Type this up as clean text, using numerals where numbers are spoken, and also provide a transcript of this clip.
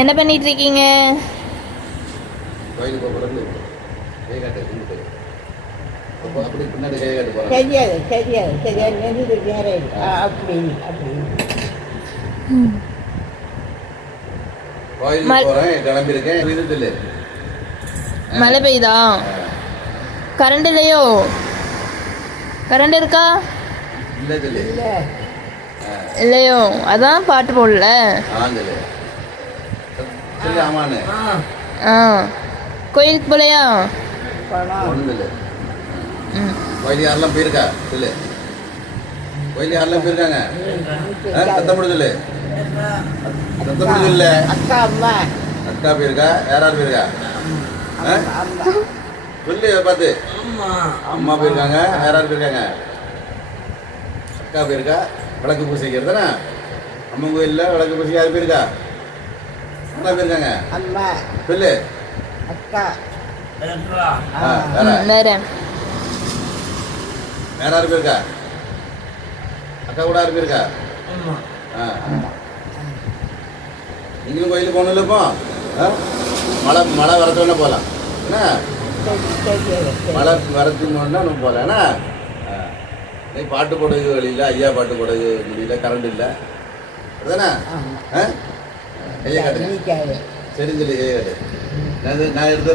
என்ன பண்ணிட்டு இருக்கீங்க? மழை பெய்யுதா? கரண்ட் இல்லையோ? கரண்ட் இருக்கா இல்லையோ? அதான் பாட்டு போடல. கோயிலுக்கு போலையா? கோயில் யாரெல்லாம் போயிருக்கா சொல்லு. கோயில் யாரெல்லாம் போயிருக்காங்க? சத்தம் முடிஞ்சல சத்தம் முடிஞ்சல. அக்கா போயிருக்கா. யாராரு போயிருக்கா சொல்லு பார்த்து. அம்மா போயிருக்காங்க. யாராரு போயிருக்காங்க? அக்கா போயிருக்கா. விளக்கு பூசைக்கிறது தானே. அம்மன் கோயிலில் விளக்கு பூசை யாரு போயிருக்கா? அண்ணா போயிருக்காங்க. சொல்லு. அக்கா வேற யாரு போயிருக்கா? அக்கா கூட யாரு போயிருக்கா? நீங்களும் கோயிலுக்கு போகணும்ல. இப்போ மழை மழை வரத்தோடனே போகலாம். என்ன மழை வரத்துன்னா நம்ம போகலாம். என்ன பாட்டு போடுறது வழி இல்லை. ஐயா பாட்டு போடுறது முடியல. கரண்ட் இல்லை. அதுதானே. கையை காட்டுங்க. சரி சொல்லி கையை காட்டு. நான் எடுத்து